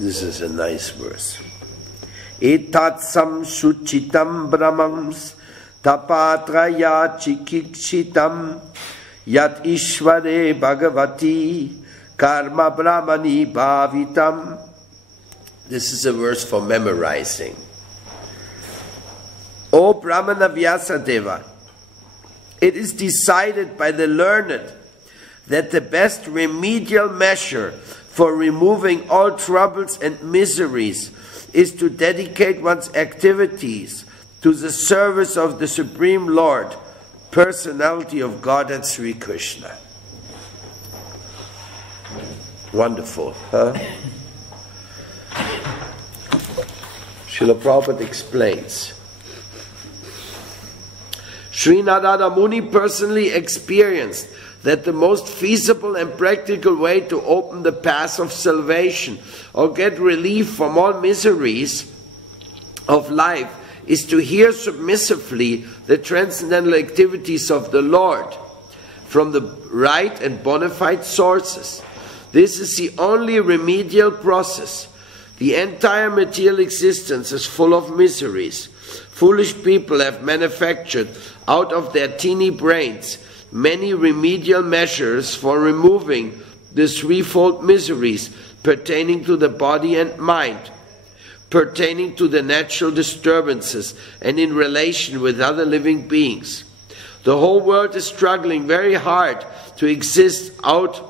This is a nice verse. Etatsam shuchitam brahmams tapatraya chikikshitam yat ishvare bhagavati karma brahmani bhavitam. This is a verse for memorizing. O Brahmana Vyasadeva, it is decided by the learned that the best remedial measure for removing all troubles and miseries is to dedicate one's activities to the service of the Supreme Lord, Personality of Godhead Sri Krishna. Wonderful, huh? Srila Prabhupada explains. Sri Narada Muni personally experienced that the most feasible and practical way to open the path of salvation or get relief from all miseries of life is to hear submissively the transcendental activities of the Lord from the right and bonafide sources. This is the only remedial process. The entire material existence is full of miseries. Foolish people have manufactured out of their teeny brains many remedial measures for removing the threefold miseries pertaining to the body and mind, pertaining to the natural disturbances, and in relation with other living beings. The whole world is struggling very hard to exist out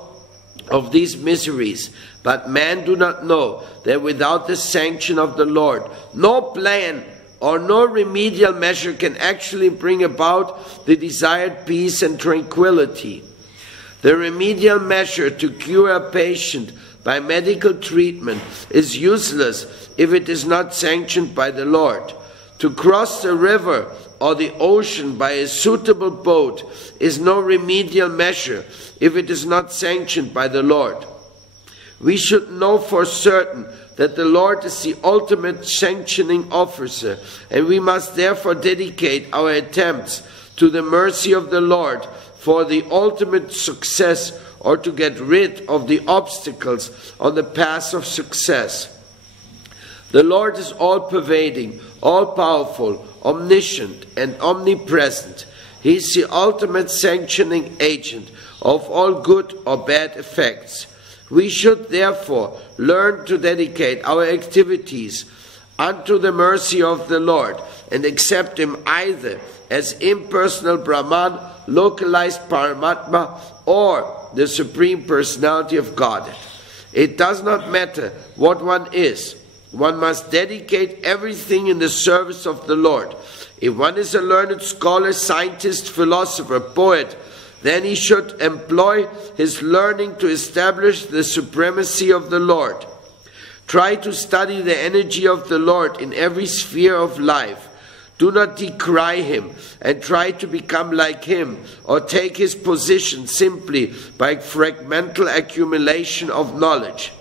of these miseries, but men do not know that without the sanction of the Lord, no plan or no remedial measure can actually bring about the desired peace and tranquility. The remedial measure to cure a patient by medical treatment is useless if it is not sanctioned by the Lord. To cross the river or the ocean by a suitable boat is no remedial measure if it is not sanctioned by the Lord. We should know for certain that the Lord is the ultimate sanctioning officer, and we must therefore dedicate our attempts to the mercy of the Lord for the ultimate success, or to get rid of the obstacles on the path of success. The Lord is all-pervading, all-powerful, omniscient, and omnipresent. He is the ultimate sanctioning agent of all good or bad effects. We should therefore learn to dedicate our activities unto the mercy of the Lord and accept Him either as impersonal Brahman, localized Paramatma, or the Supreme Personality of Godhead. It does not matter what one is. One must dedicate everything in the service of the Lord. If one is a learned scholar, scientist, philosopher, poet, then he should employ his learning to establish the supremacy of the Lord. Try to study the energy of the Lord in every sphere of life. Do not decry Him and try to become like Him or take His position simply by fragmental accumulation of knowledge.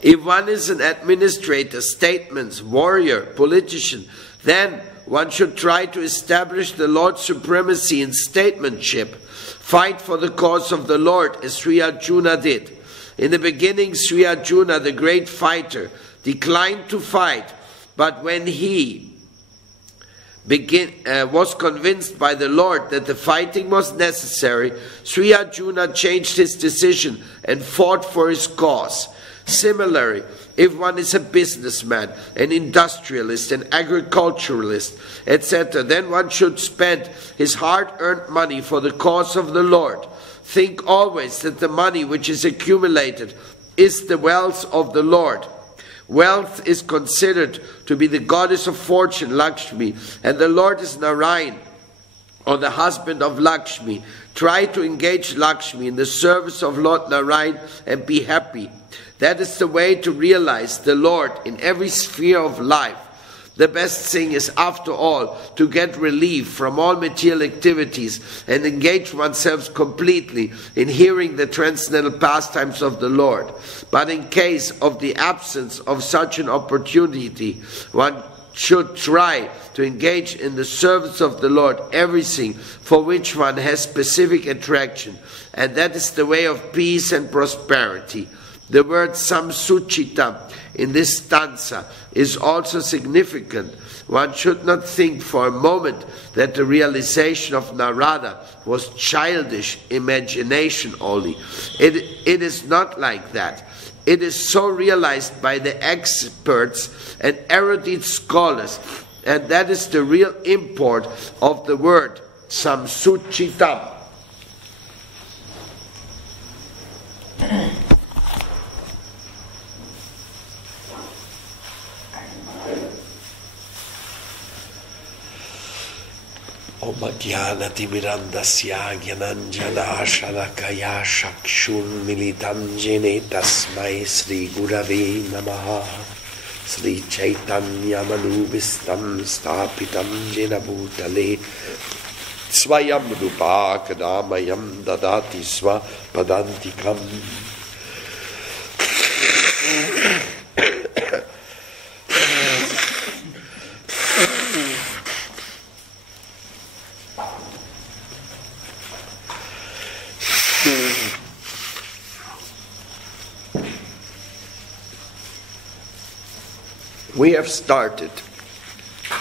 If one is an administrator, statesman, warrior, politician, then one should try to establish the Lord's supremacy in statesmanship. Fight for the cause of the Lord as Sri Arjuna did. In the beginning, Sri Arjuna, the great fighter, declined to fight, but when he was convinced by the Lord that the fighting was necessary, Sri Arjuna changed his decision and fought for his cause. Similarly, if one is a businessman, an industrialist, an agriculturalist, etc., then one should spend his hard-earned money for the cause of the Lord. Think always that the money which is accumulated is the wealth of the Lord. Wealth is considered to be the goddess of fortune, Lakshmi, and the Lord is Narayan, or the husband of Lakshmi. Try to engage Lakshmi in the service of Lord Narayan and be happy. That is the way to realize the Lord in every sphere of life. The best thing is, after all, to get relief from all material activities and engage oneself completely in hearing the transcendental pastimes of the Lord. But in case of the absence of such an opportunity, one should try to engage in the service of the Lord everything for which one has specific attraction, and that is the way of peace and prosperity. The word samsuchita in this stanza is also significant. One should not think for a moment that the realization of Narada was childish imagination only. It is not like that. It is so realized by the experts and erudite scholars, and that is the real import of the word samsuchitam. Om Jnanati Mirandasya Jnananjana Shalakaya Shakshun Militanjene Tasmai Sri Gurave Namaha Sri Chaitanya Manubhistam Stapitam Jena Bhutale Swayam Rupa Kadamayam Dadati Swa Padantikam. We have started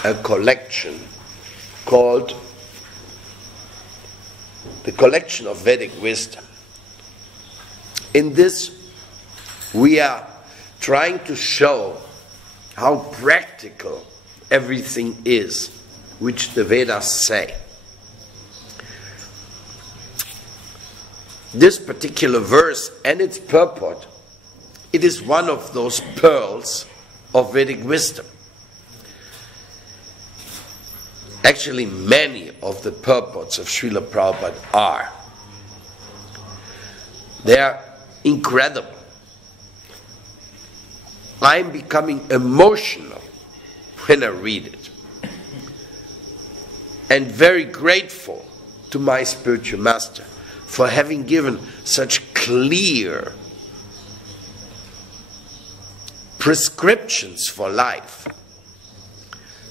a collection called the Collection of Vedic Wisdom. In this, we are trying to show how practical everything is which the Vedas say. This particular verse and its purport, it is one of those pearls of Vedic wisdom. Actually, many of the purports of Srila Prabhupada are. They are incredible. I'm becoming emotional when I read it. And very grateful to my spiritual master for having given such clear prescriptions for life.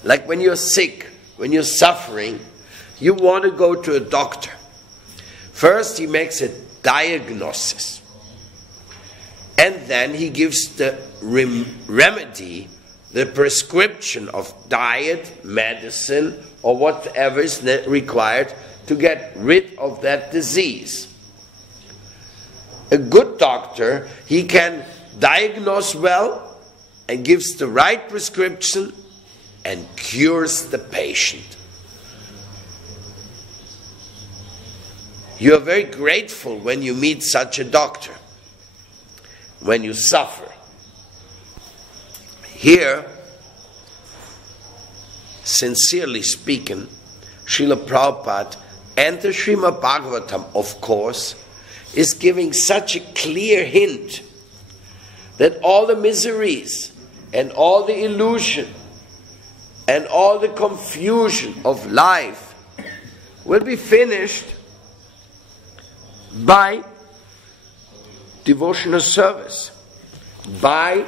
Like when you're sick, when you're suffering, you want to go to a doctor. First he makes a diagnosis, and then he gives the remedy, the prescription of diet, medicine, or whatever is required to get rid of that disease. A good doctor, he can diagnose well and gives the right prescription and cures the patient. You are very grateful when you meet such a doctor, when you suffer. Here, sincerely speaking, Srila Prabhupada and the Srimad Bhagavatam, of course, is giving such a clear hint that all the miseries and all the illusion and all the confusion of life will be finished by devotional service, by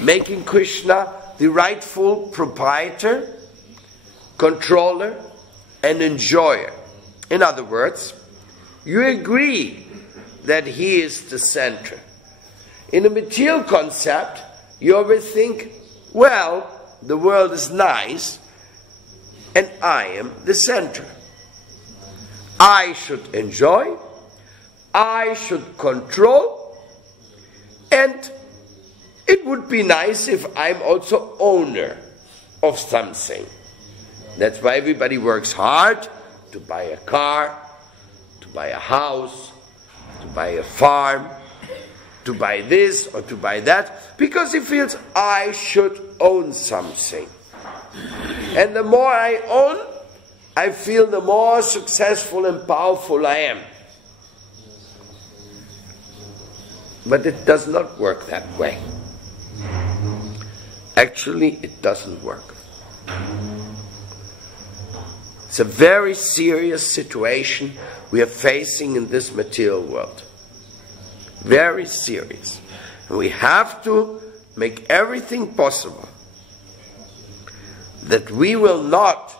making Krishna the rightful proprietor, controller, and enjoyer. In other words, you agree that he is the center. In a material concept, you always think, well, the world is nice and I am the center. I should enjoy, I should control, and it would be nice if I'm also owner of something. That's why everybody works hard to buy a car, to buy a house, to buy a farm, to buy this or to buy that, because he feels I should own something. And the more I own, I feel the more successful and powerful I am. But it does not work that way. Actually, it doesn't work. It's a very serious situation we are facing in this material world. Very serious. And we have to make everything possible that we will not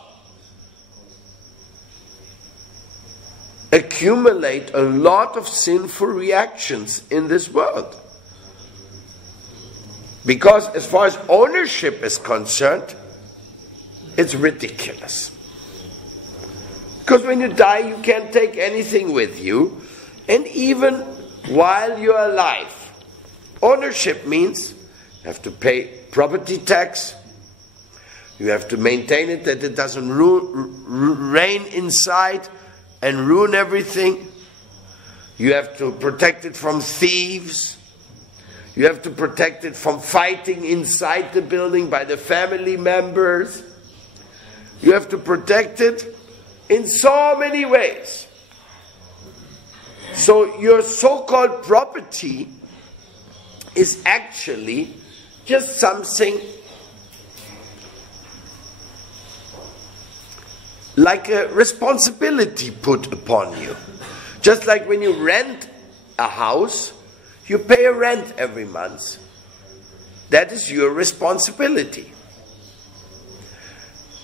accumulate a lot of sinful reactions in this world. Because as far as ownership is concerned, it's ridiculous. Because when you die, you can't take anything with you. And even while you're alive, ownership means you have to pay property tax. You have to maintain it that it doesn't rain inside and ruin everything. You have to protect it from thieves. You have to protect it from fighting inside the building by the family members. You have to protect it in so many ways. So your so-called property is actually just something like a responsibility put upon you. Just like when you rent a house, you pay a rent every month. That is your responsibility.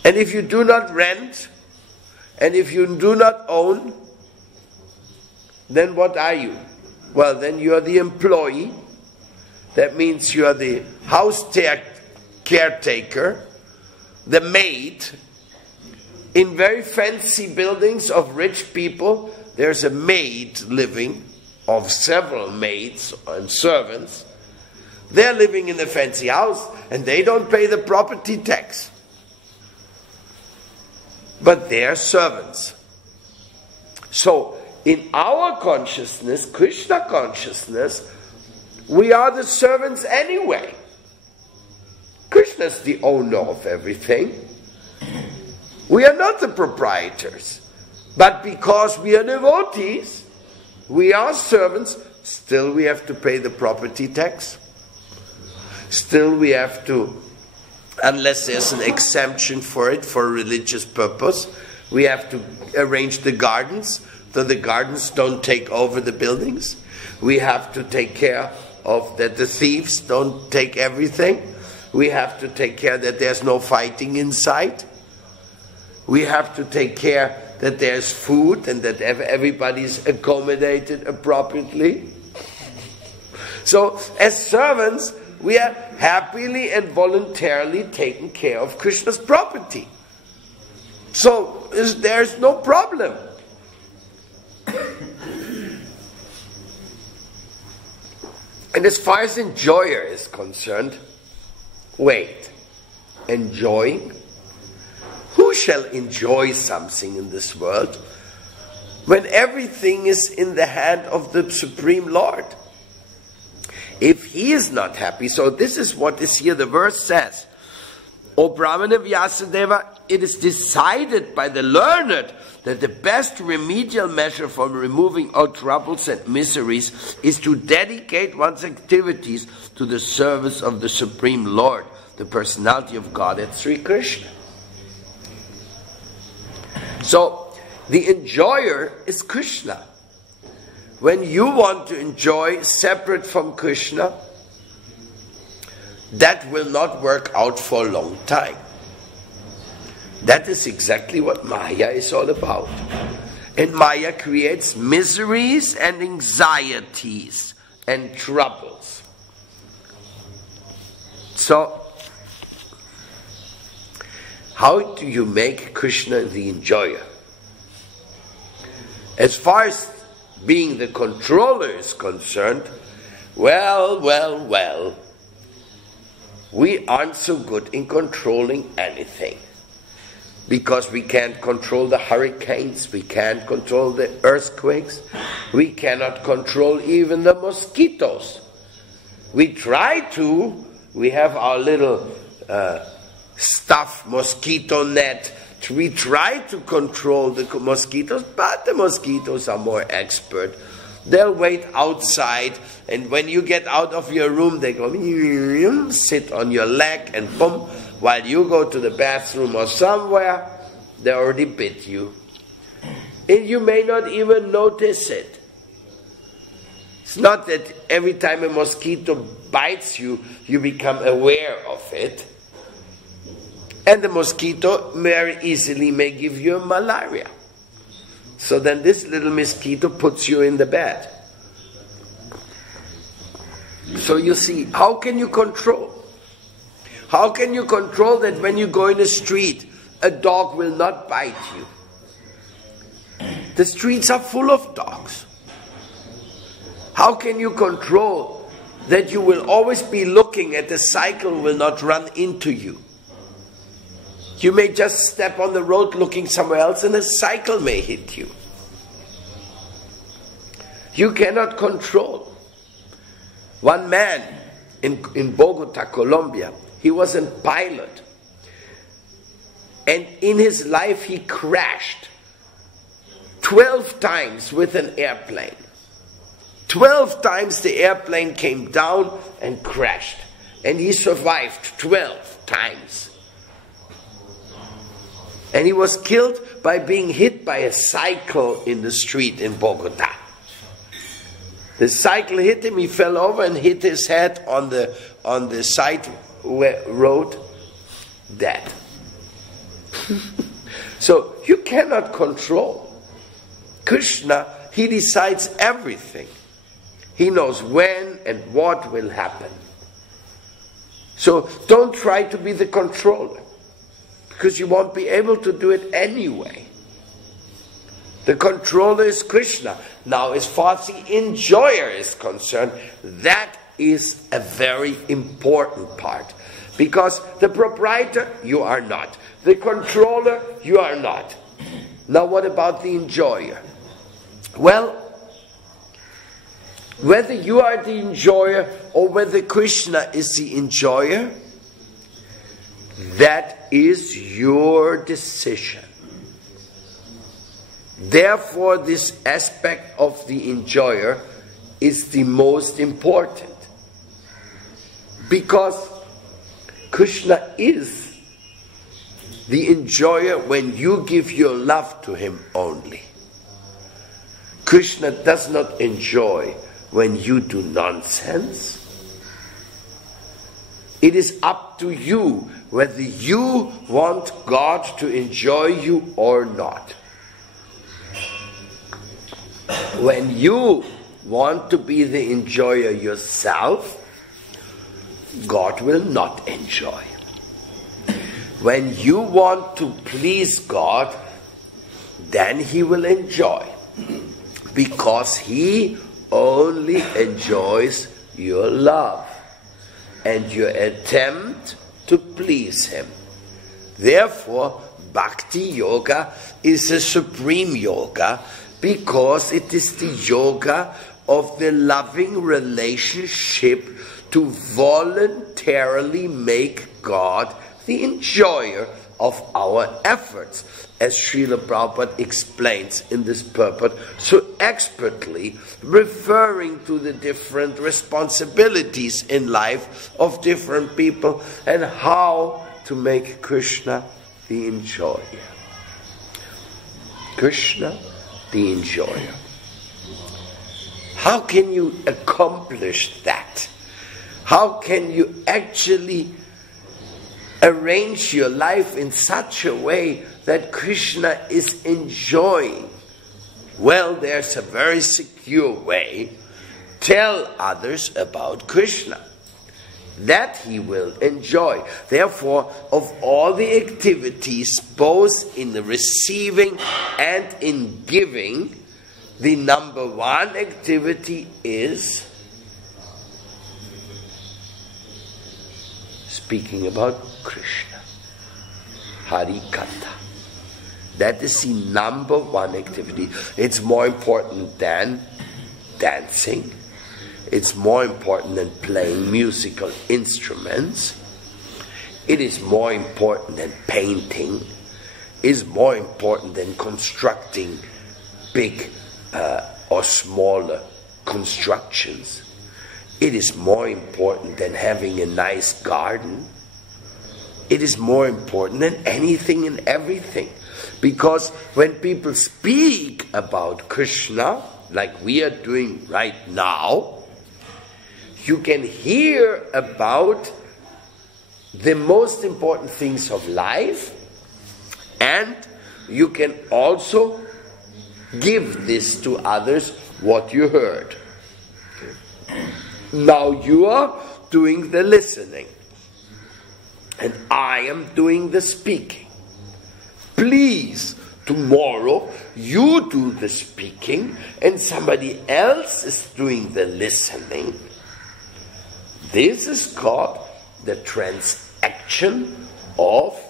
And if you do not rent, and if you do not own, then what are you? Well, then you are the employee. That means you are the house caretaker, the maid. In very fancy buildings of rich people, there's a maid living, of several maids and servants. They're living in a fancy house and they don't pay the property tax. But they're servants. So, in our consciousness, Krishna consciousness, we are the servants anyway. Krishna's the owner of everything. We are not the proprietors. But because we are devotees, we are servants, still we have to pay the property tax. Still we have to, unless there's an exemption for it, for a religious purpose, we have to arrange the gardens, so the gardens don't take over the buildings. We have to take care of that the thieves don't take everything. We have to take care that there's no fighting inside. We have to take care that there's food and that everybody's accommodated appropriately. So, as servants, we are happily and voluntarily taking care of Krishna's property. So, there's no problem. And as far as enjoyer is concerned, wait, enjoying? Who shall enjoy something in this world when everything is in the hand of the Supreme Lord? If He is not happy, so this is what is here, the verse says, O Brahmana Vyasadeva, it is decided by the learned that the best remedial measure for removing all troubles and miseries is to dedicate one's activities to the service of the Supreme Lord, the personality of Godhead, Sri Krishna. So, the enjoyer is Krishna. When you want to enjoy separate from Krishna, that will not work out for a long time. That is exactly what Maya is all about. And Maya creates miseries and anxieties and troubles. So, how do you make Krishna the enjoyer? As far as being the controller is concerned, well, we aren't so good in controlling anything. Because we can't control the hurricanes, we can't control the earthquakes, we cannot control even the mosquitoes. We try to, we have our little stuffed mosquito net. We try to control the mosquitoes, but the mosquitoes are more expert. They'll wait outside, and when you get out of your room, they go, sit on your leg, and boom, while you go to the bathroom or somewhere, they already bit you. And you may not even notice it. It's not that every time a mosquito bites you, you become aware of it. And the mosquito very easily may give you malaria. So then this little mosquito puts you in the bed. So you see, how can you control? How can you control that when you go in the street, a dog will not bite you? The streets are full of dogs. How can you control that you will always be looking at the cycle will not run into you? You may just step on the road looking somewhere else and a cycle may hit you. You cannot control. One man in Bogota, Colombia, he was a pilot. And in his life he crashed 12 times with an airplane. 12 times the airplane came down and crashed. And he survived 12 times. And he was killed by being hit by a cycle in the street in Bogota. The cycle hit him, he fell over and hit his head on the side road, dead. So you cannot control. Krishna, he decides everything. He knows when and what will happen. So don't try to be the controller, because you won't be able to do it anyway. The controller is Krishna. Now, as far as the enjoyer is concerned, that is a very important part. Because the proprietor, you are not. The controller, you are not. Now, what about the enjoyer? Well, whether you are the enjoyer or whether Krishna is the enjoyer, that is your decision. Therefore, this aspect of the enjoyer is the most important. Because Krishna is the enjoyer when you give your love to him only. Krishna does not enjoy when you do nonsense. It is up to you whether you want God to enjoy you or not. When you want to be the enjoyer yourself, God will not enjoy. When you want to please God, then he will enjoy. Because he only enjoys your love and your attempt to please him. Therefore, Bhakti Yoga is a supreme yoga, because it is the yoga of the loving relationship to voluntarily make God the enjoyer of our efforts, as Srila Prabhupada explains in this purport so expertly, referring to the different responsibilities in life of different people and how to make Krishna the enjoyer. Krishna the enjoyer. How can you accomplish that? How can you actually arrange your life in such a way that Krishna is enjoying? Well, there's a very secure way. Tell others about Krishna, that he will enjoy. Therefore, of all the activities, both in the receiving and in giving, the number one activity is speaking about Krishna. Harikatha. That is the number one activity. It's more important than dancing. It's more important than playing musical instruments. It is more important than painting. It is more important than constructing big or smaller constructions. It is more important than having a nice garden. It is more important than anything and everything. Because when people speak about Krishna, like we are doing right now, you can hear about the most important things of life, and you can also give this to others, what you heard. Now you are doing the listening, and I am doing the speaking. Please, tomorrow you do the speaking and somebody else is doing the listening. This is called the transaction of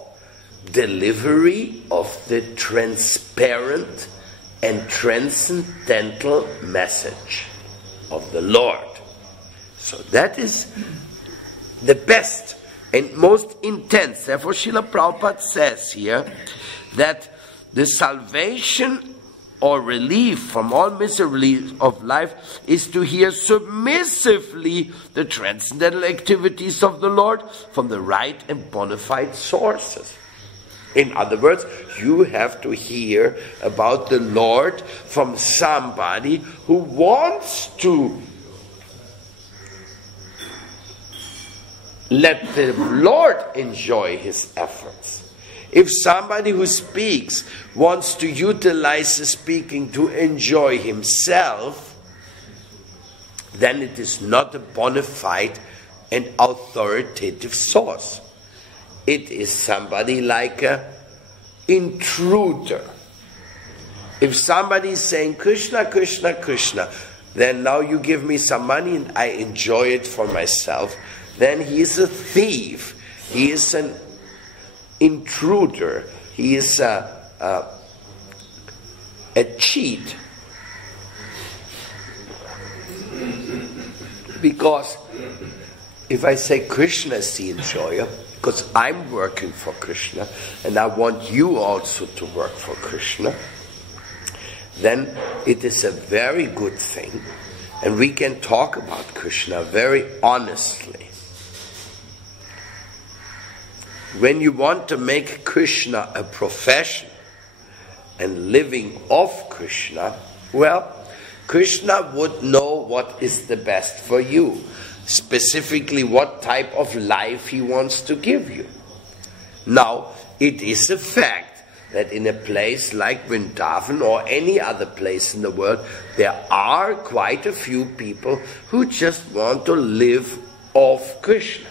delivery of the transparent and transcendental message of the Lord. So that is the best and most intense. Therefore Srila Prabhupada says here that the salvation or relief from all miseries of life is to hear submissively the transcendental activities of the Lord from the right and bona fide sources. In other words, you have to hear about the Lord from somebody who wants to let the Lord enjoy his efforts. If somebody who speaks wants to utilize the speaking to enjoy himself, then it is not a bona fide and authoritative source. It is somebody like an intruder. If somebody is saying, Krishna, Krishna, Krishna, then now you give me some money and I enjoy it for myself, then he is a thief. He is an intruder. He is a cheat. Because if I say Krishna is the enjoyer, because I'm working for Krishna and I want you also to work for Krishna, then it is a very good thing and we can talk about Krishna very honestly. When you want to make Krishna a profession and living off Krishna, well, Krishna would know what is the best for you, specifically what type of life he wants to give you. Now, it is a fact that in a place like Vrindavan or any other place in the world, there are quite a few people who just want to live off Krishna.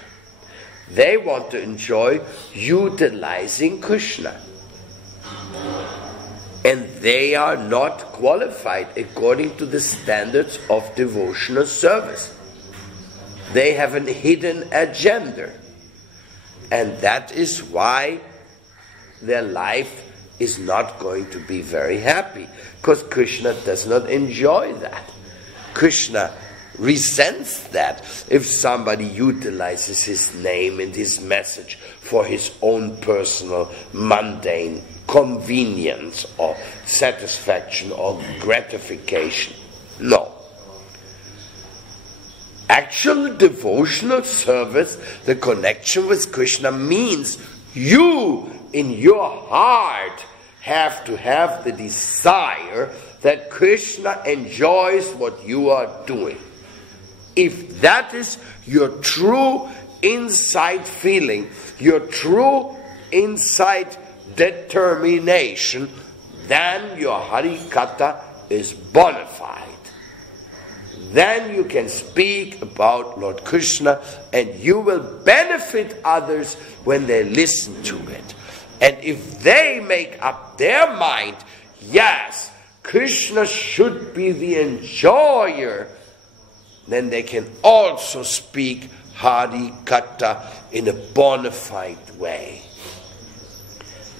They want to enjoy utilizing Krishna. And they are not qualified according to the standards of devotional service. They have a hidden agenda. And that is why their life is not going to be very happy. Because Krishna does not enjoy that. Krishna resents that if somebody utilizes his name and his message for his own personal, mundane convenience or satisfaction or gratification. No. Actual devotional service, the connection with Krishna, means you in your heart have to have the desire that Krishna enjoys what you are doing. If that is your true inside feeling, your true inside determination, then your Harikatha is bonafide. Then you can speak about Lord Krishna and you will benefit others when they listen to it. And if they make up their mind, yes, Krishna should be the enjoyer, then they can also speak Harikatha in a bona fide way.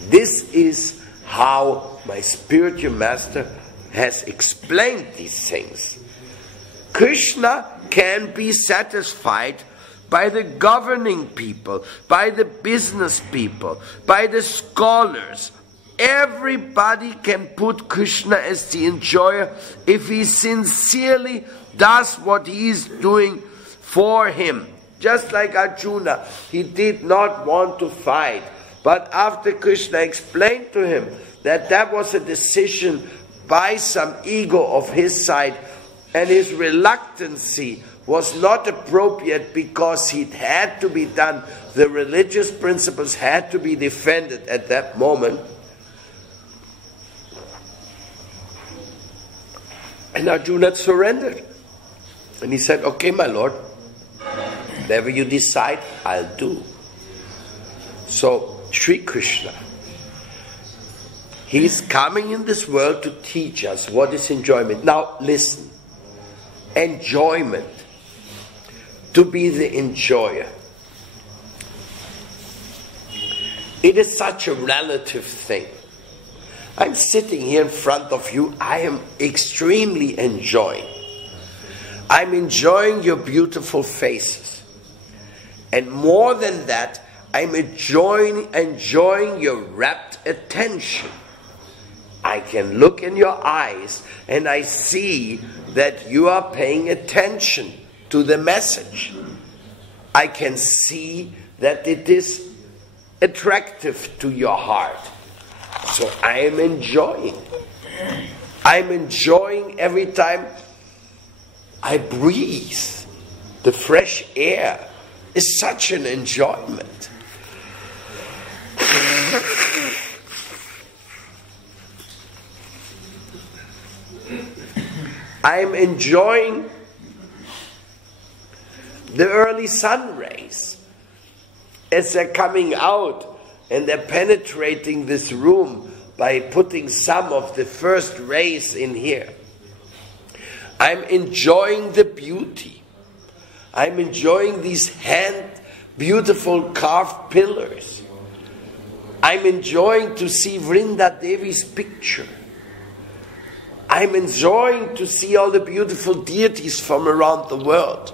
This is how my spiritual master has explained these things. Krishna can be satisfied by the governing people, by the business people, by the scholars. Everybody can put Krishna as the enjoyer if he sincerely does what he is doing for him. Just like Arjuna, he did not want to fight. But after Krishna explained to him that that was a decision by some ego of his side, and his reluctancy was not appropriate because it had to be done, the religious principles had to be defended at that moment. And Arjuna surrendered. And he said, okay, my Lord, whatever you decide, I'll do. So, Sri Krishna, he's coming in this world to teach us what is enjoyment. Now, listen. Enjoyment. To be the enjoyer. It is such a relative thing. I'm sitting here in front of you. I am extremely enjoying. I'm enjoying your beautiful faces. And more than that, I'm enjoying your rapt attention. I can look in your eyes and I see that you are paying attention to the message. I can see that it is attractive to your heart. So I am enjoying. I'm enjoying every time I breathe. The fresh air is such an enjoyment. I'm enjoying the early sun rays as they're coming out and they're penetrating this room by putting some of the first rays in here. I'm enjoying the beauty. I'm enjoying these beautiful carved pillars. I'm enjoying to see Vrinda Devi's picture. I'm enjoying to see all the beautiful deities from around the world.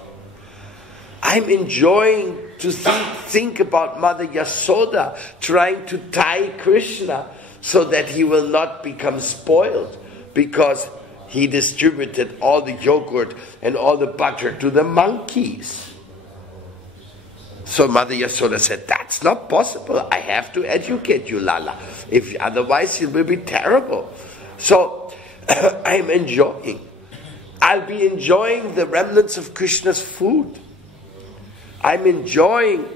I'm enjoying to think about Mother Yasoda trying to tie Krishna so that he will not become spoiled because he distributed all the yogurt and all the butter to the monkeys. So Mother Yasoda said, that's not possible. I have to educate you, Lala. Otherwise it will be terrible. So I'm enjoying. I'll be enjoying the remnants of Krishna's food. I'm enjoying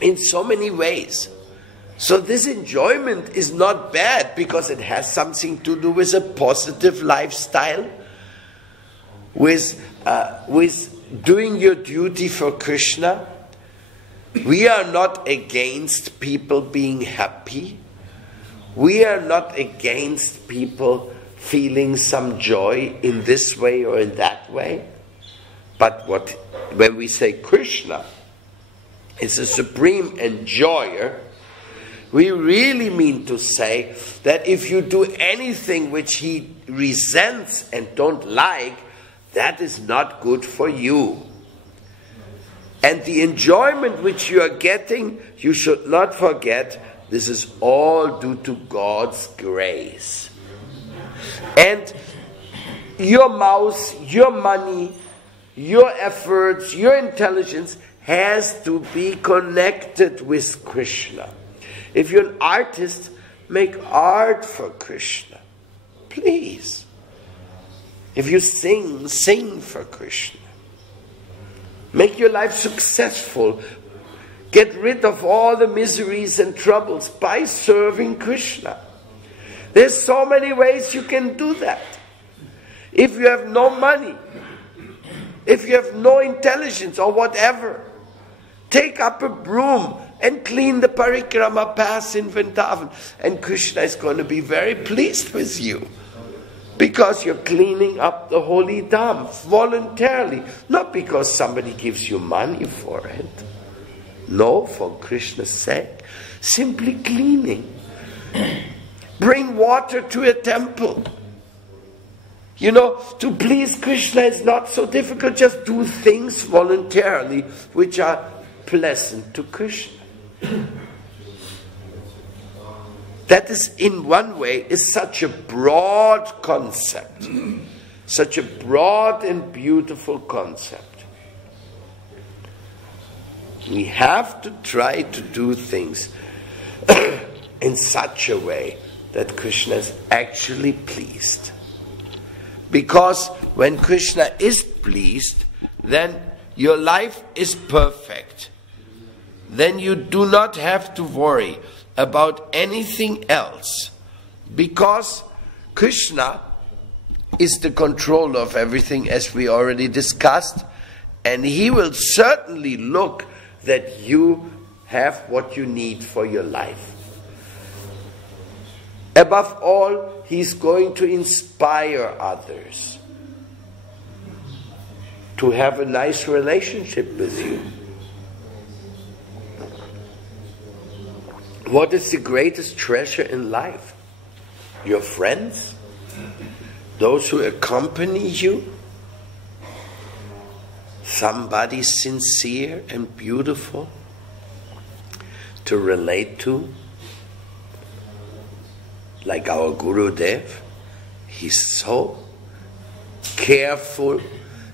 in so many ways. So this enjoyment is not bad because it has something to do with a positive lifestyle, with doing your duty for Krishna. We are not against people being happy. We are not against people feeling some joy in this way or in that way. But when we say Krishna is a supreme enjoyer, we really mean to say that if you do anything which he resents and don't like, that is not good for you. And the enjoyment which you are getting, you should not forget, this is all due to God's grace. And your mouth, your money, your efforts, your intelligence has to be connected with Krishna. If you're an artist, make art for Krishna. Please. If you sing for Krishna. Make your life successful. Get rid of all the miseries and troubles by serving Krishna. There's so many ways you can do that. If you have no money, if you have no intelligence or whatever, take up a broom and clean the parikrama paths in Vrindavan. And Krishna is going to be very pleased with you. Because you're cleaning up the holy dham voluntarily. Not because somebody gives you money for it. No, for Krishna's sake. Simply cleaning. Bring water to a temple. You know, to please Krishna is not so difficult. Just do things voluntarily which are pleasant to Krishna. That is, in one way, is such a broad concept. Such a broad and beautiful concept. We have to try to do things in such a way that Krishna is actually pleased. Because when Krishna is pleased, then your life is perfect. Then you do not have to worry about anything else. Because Krishna is the controller of everything, as we already discussed, and He will certainly look that you have what you need for your life. Above all, He's going to inspire others to have a nice relationship with you. What is the greatest treasure in life? Your friends? Those who accompany you? Somebody sincere and beautiful to relate to? Like our Gurudev. He's so careful,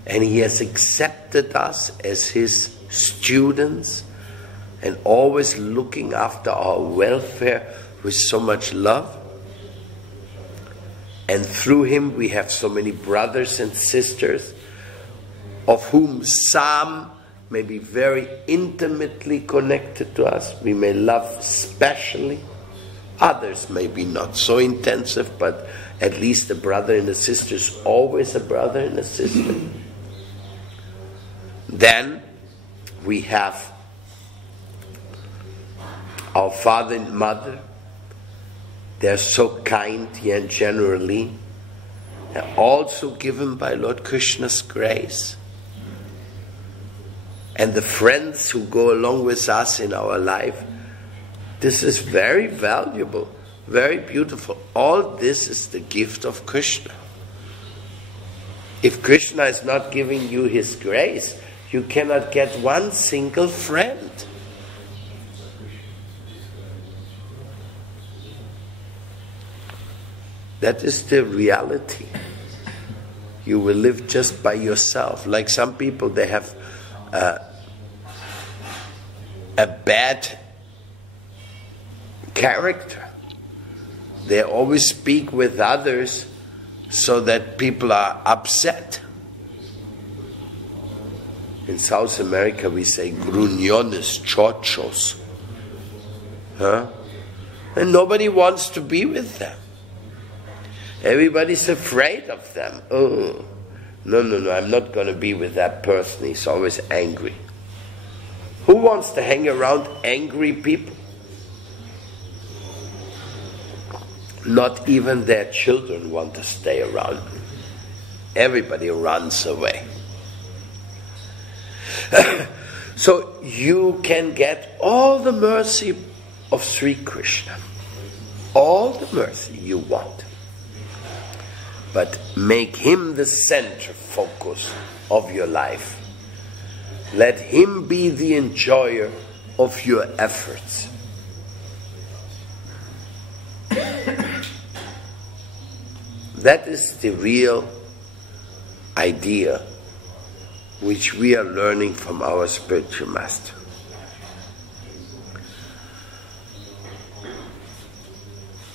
and he has accepted us as his students and always looking after our welfare with so much love. And through him we have so many brothers and sisters, of whom some may be very intimately connected to us. We may love specially. Others may be not so intensive, but at least a brother and a sister is always a brother and a sister. Then we have our father and mother. They're so kind, and generally. They're also given by Lord Krishna's grace. And the friends who go along with us in our life, this is very valuable, very beautiful. All this is the gift of Krishna. If Krishna is not giving you his grace, you cannot get one single friend. That is the reality. You will live just by yourself. Like some people, they have a bad character. They always speak with others so that people are upset. In South America we say gruñones, chochos. And nobody wants to be with them. Everybody's afraid of them. Oh, no, I'm not going to be with that person. He's always angry. Who wants to hang around angry people? Not even their children want to stay around. Everybody runs away. So you can get all the mercy of Sri Krishna. All the mercy you want. But make him the center focus of your life. Let him be the enjoyer of your efforts. That is the real idea which we are learning from our spiritual master.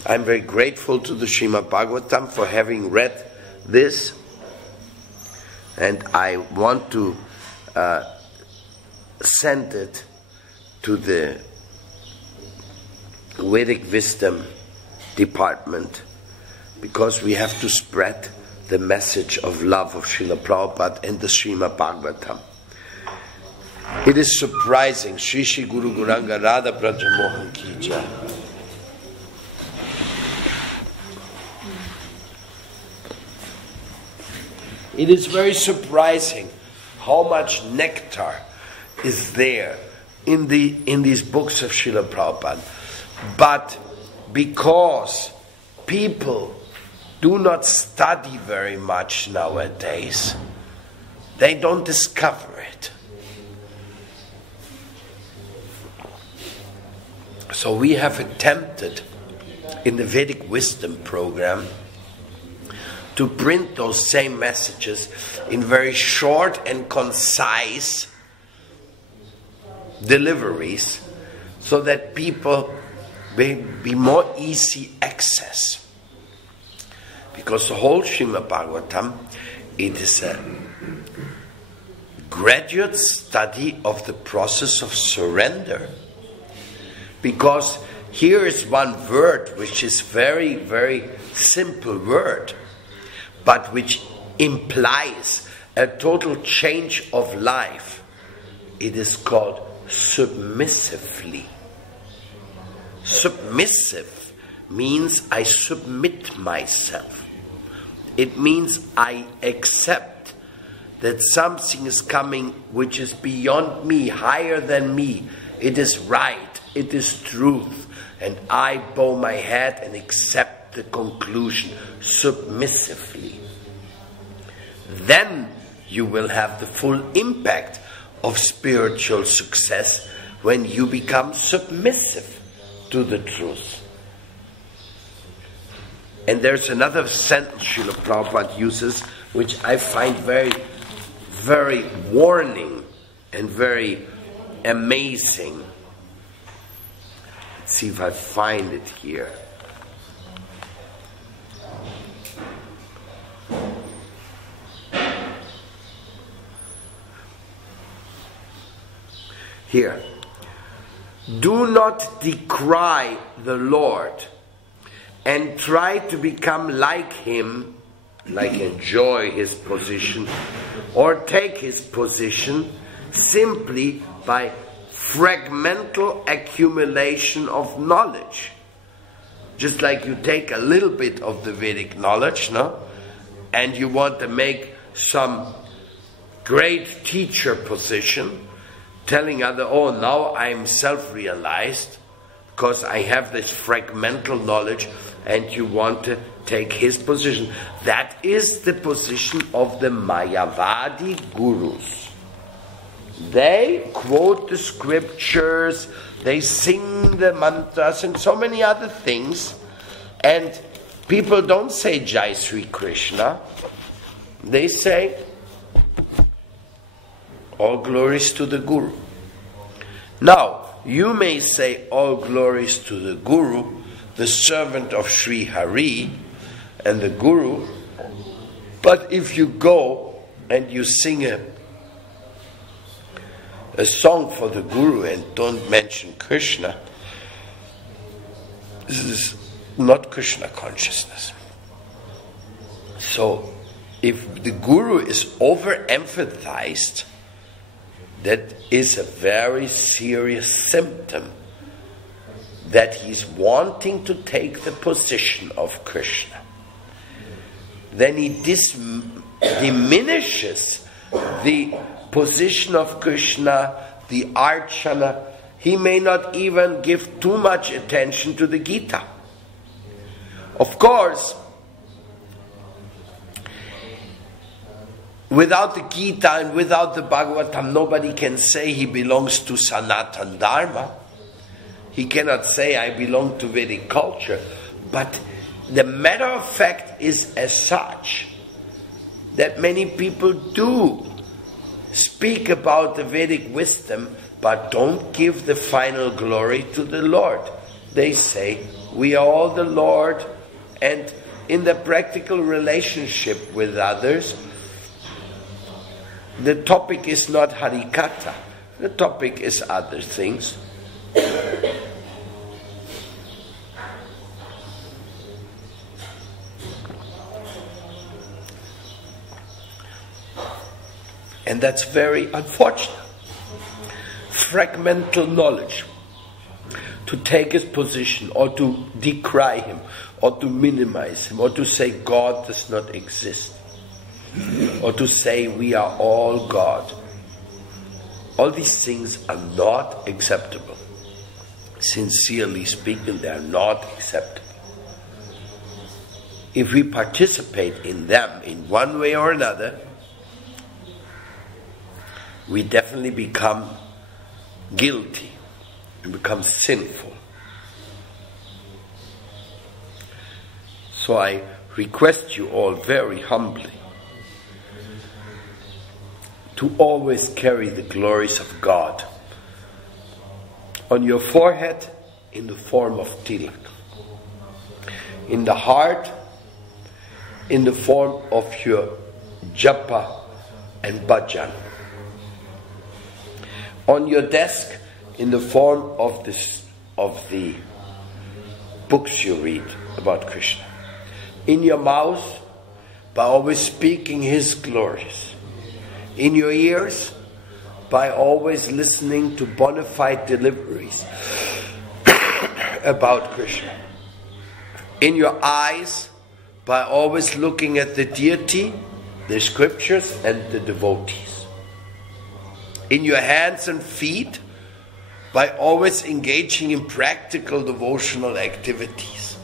I'm very grateful to the Srimad Bhagavatam for having read this, and I want to send it to the Vedic Wisdom Department, because we have to spread the message of love of Srila Prabhupada and the Srimad Bhagavatam. It is surprising. Shri Shri Guru Gauranga Radha Braja Mohan Ki Jai. It is very surprising how much nectar is there in these books of Srila Prabhupada. But because people do not study very much nowadays, they don't discover it. So we have attempted in the Vedic Wisdom program to print those same messages in very short and concise deliveries, so that people may be more easy access. Because the whole Srimad Bhagavatam, it is a graduate study of the process of surrender. Because here is one word which is very, very simple word, but which implies a total change of life, it is called submissively. Submissive means I submit myself. It means I accept that something is coming which is beyond me, higher than me. It is right, it is truth, and I bow my head and accept the conclusion submissively. Then you will have the full impact of spiritual success when you become submissive to the truth. And there's another sentence Srila Prabhupada uses, which I find very, very warning and very amazing. Let's see if I find it here. Here. Do not decry the Lord and try to become like Him, like enjoy His position, or take His position simply by fragmental accumulation of knowledge. Just like you take a little bit of the Vedic knowledge, no? And you want to make some great teacher position, telling others, oh, now I'm self-realized because I have this fragmental knowledge, and you want to take his position. That is the position of the Mayavadi gurus. They quote the scriptures, they sing the mantras and so many other things, and people don't say Jai Sri Krishna. They say all glories to the Guru. Now, you may say all glories to the Guru, the servant of Sri Hari and the Guru, but if you go and you sing a song for the Guru and don't mention Krishna, this is not Krishna consciousness. So, if the Guru is overemphasized, that is a very serious symptom that he's wanting to take the position of Krishna. Then he diminishes the position of Krishna, the archana. He may not even give too much attention to the Gita. Of course, without the Gita and without the Bhagavatam, nobody can say he belongs to Sanatan Dharma. He cannot say, I belong to Vedic culture. But the matter of fact is as such that many people do speak about the Vedic wisdom, but don't give the final glory to the Lord. They say, we are all the Lord, and in the practical relationship with others, the topic is not Harikatha. The topic is other things. And that's very unfortunate. Fragmental knowledge. To take his position, or to decry him, or to minimize him, or to say God does not exist, or to say we are all God. All these things are not acceptable. Sincerely speaking, they are not acceptable. If we participate in them in one way or another, we definitely become guilty and become sinful. So I request you all very humbly to always carry the glories of God on your forehead in the form of tilak, in the heart in the form of your japa and bhajan, on your desk in the form of the books you read about Krishna, in your mouth by always speaking His glories. In your ears, by always listening to bonafide deliveries about Krishna. In your eyes, by always looking at the deity, the scriptures, and the devotees. In your hands and feet, by always engaging in practical devotional activities.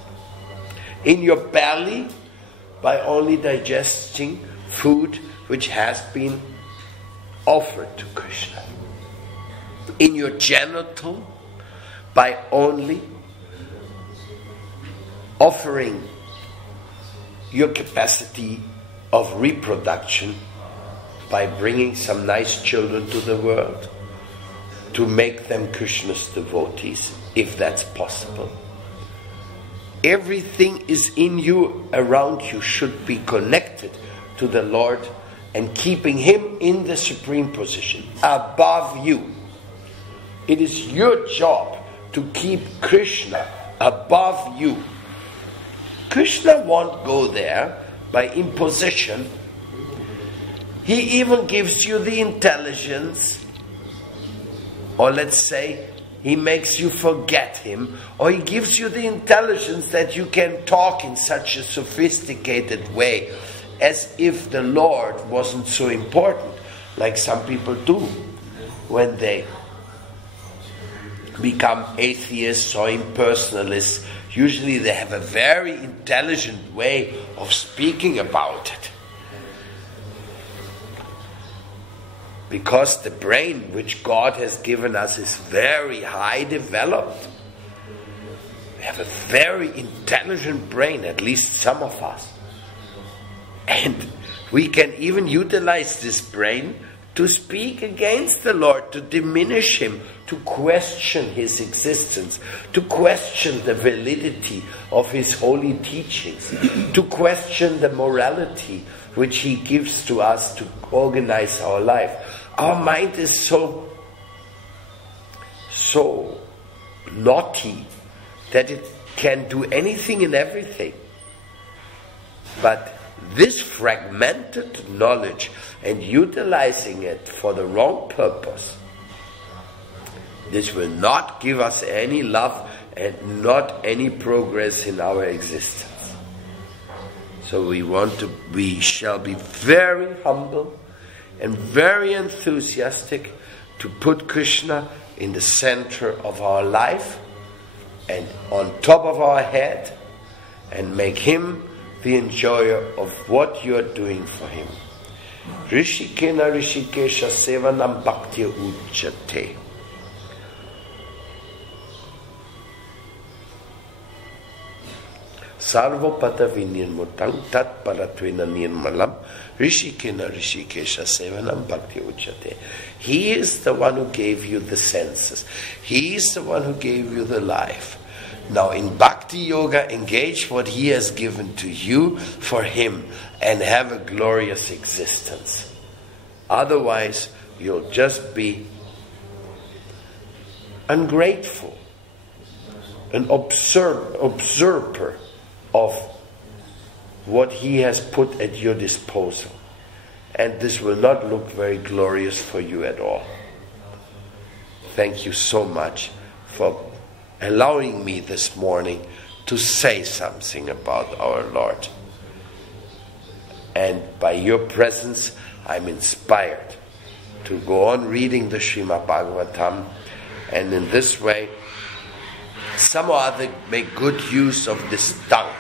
In your belly, by only digesting food which has been offered to Krishna. In your genital, by only offering your capacity of reproduction by bringing some nice children to the world to make them Krishna's devotees, if that's possible. Everything is in you, around you, should be connected to the Lord and keeping Him in the supreme position, above you. It is your job to keep Krishna above you. Krishna won't go there by imposition. He even gives you the intelligence, or let's say, He makes you forget Him, or He gives you the intelligence that you can talk in such a sophisticated way, as if the Lord wasn't so important, like some people do when they become atheists or impersonalists. Usually they have a very intelligent way of speaking about it. Because the brain which God has given us is very high developed. We have a very intelligent brain, at least some of us. And we can even utilize this brain to speak against the Lord, to diminish Him, to question His existence, to question the validity of His holy teachings, to question the morality which He gives to us to organize our life. Our mind is so naughty that it can do anything and everything. But this fragmented knowledge and utilizing it for the wrong purpose, this will not give us any love and not any progress in our existence. So we shall be very humble and very enthusiastic to put Krishna in the center of our life and on top of our head, and make Him the enjoyer of what you are doing for Him. Rishikena Rishikesha Sevanam Bhaktya Ujjate. Sarvapata Vinyamutang Tat Paratvena Nirmalam Rishikena Rishikesha Sevanam Bhaktya Ujjate. He is the one who gave you the senses. He is the one who gave you the life. Now in Bhakti Yoga, engage what He has given to you for Him and have a glorious existence. Otherwise, you'll just be ungrateful, an observer of what He has put at your disposal. And this will not look very glorious for you at all. Thank you so much for allowing me this morning to say something about our Lord. And by your presence, I'm inspired to go on reading the Srimad Bhagavatam, and in this way, some or other make good use of this tongue.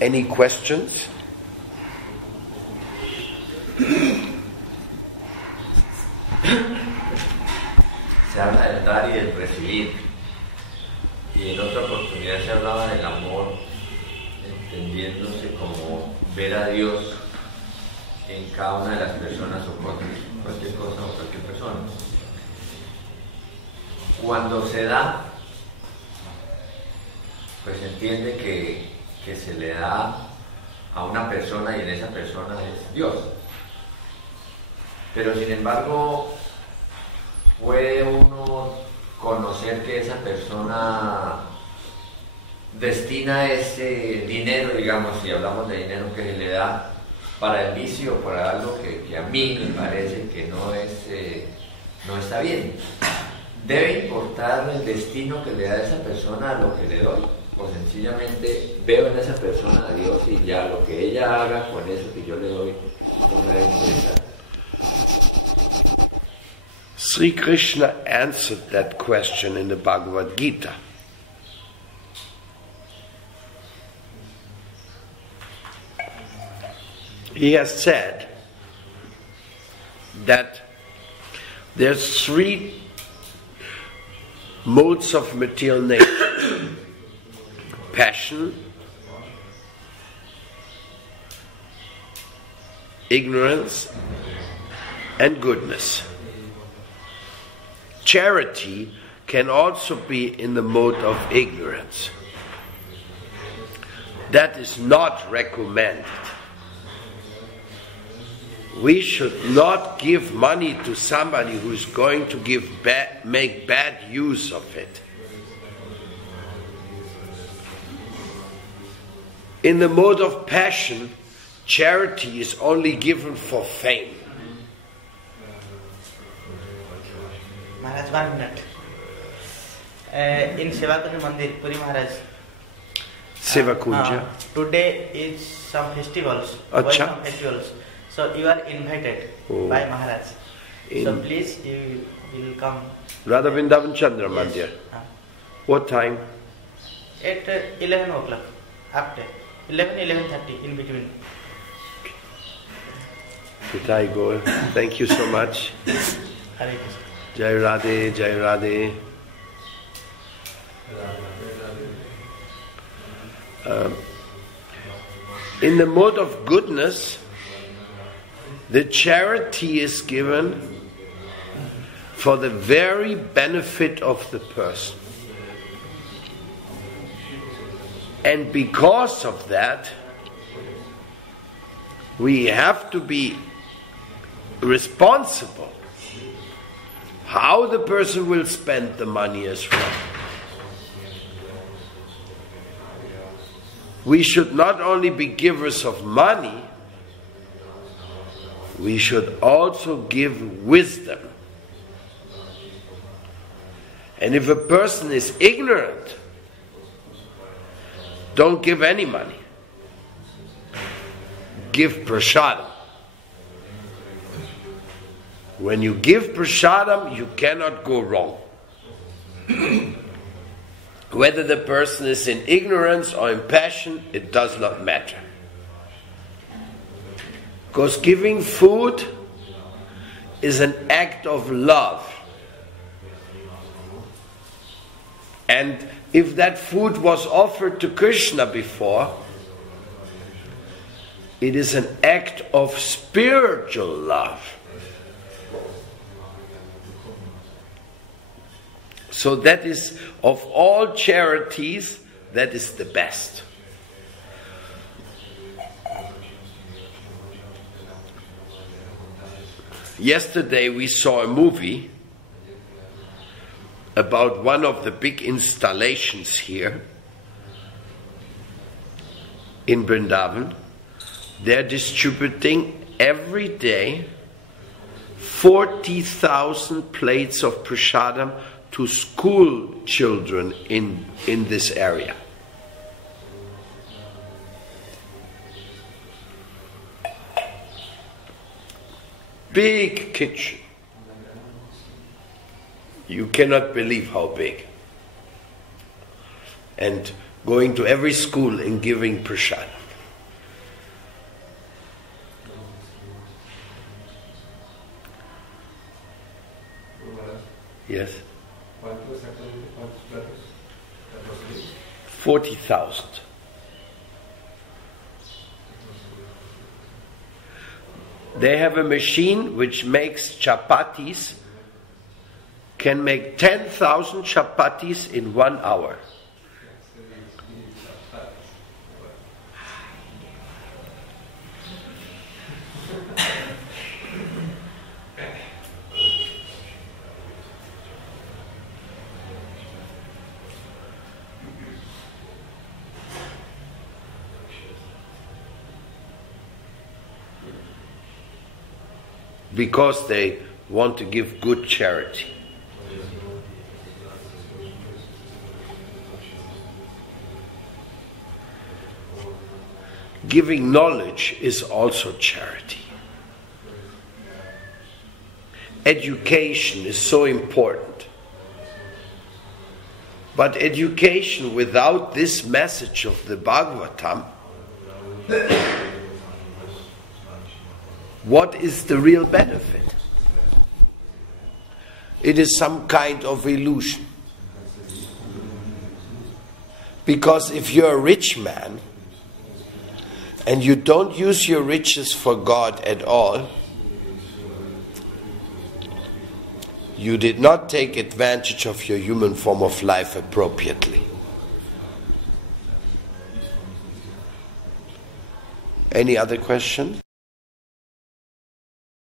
Any questions? Se habla del dar y del recibir, y en otra oportunidad se hablaba del amor, entendiéndose como ver a Dios en cada una de las personas o cualquier cosa o cualquier persona. Cuando se da, pues entiende que se le da a una persona y en esa persona es Dios. Pero sin embargo, puede uno conocer que esa persona destina ese dinero, digamos, si hablamos de dinero que se le da para el vicio o para algo que a mí me parece que no está bien. ¿Debe importar el destino que le da esa persona a lo que le doy? O sencillamente veo en esa persona a Dios y ya lo que ella haga con eso que yo le doy no me debe interesar. Sri Krishna answered that question in the Bhagavad Gita. He has said that there's 3 modes of material nature: passion, ignorance, and goodness. Charity can also be in the mode of ignorance. That is not recommended. We should not give money to somebody who is going to make bad use of it. In the mode of passion, charity is only given for fame. Maharaj, 1 minute. In Sevakunja Mandir, Puri Maharaj. Sevakunja. Today is some festivals. Acha. Festivals. So you are invited by Maharaj. So please you will come. Radha Vrindavan Chandra Mandir. What time? At 11 o'clock. After 11:30 in between. Should I go? Thank you so much. Harikatha. Jai Radhe, Jai Radhe. In the mode of goodness, the charity is given for the very benefit of the person. And because of that, we have to be responsible how the person will spend the money as well. We should not only be givers of money, we should also give wisdom. And if a person is ignorant, don't give any money. Give prasadam. When you give prasadam, you cannot go wrong. Whether the person is in ignorance or in passion, it does not matter. Because giving food is an act of love. And if that food was offered to Krishna before, it is an act of spiritual love. So that is, of all charities, that is the best. Yesterday we saw a movie about one of the big installations here in Vrindavan. They're distributing every day 40,000 plates of prasadam to school children in this area. Big kitchen. You cannot believe how big. And going to every school and giving prasadam. Yes? 40,000. They have a machine which makes chapatis, can make 10,000 chapatis in 1 hour. because they want to give good charity. Giving knowledge is also charity. Education is so important. But education without this message of the Bhagavatam, what is the real benefit? It is some kind of illusion. Because if you're a rich man and you don't use your riches for God at all, you did not take advantage of your human form of life appropriately. Any other question?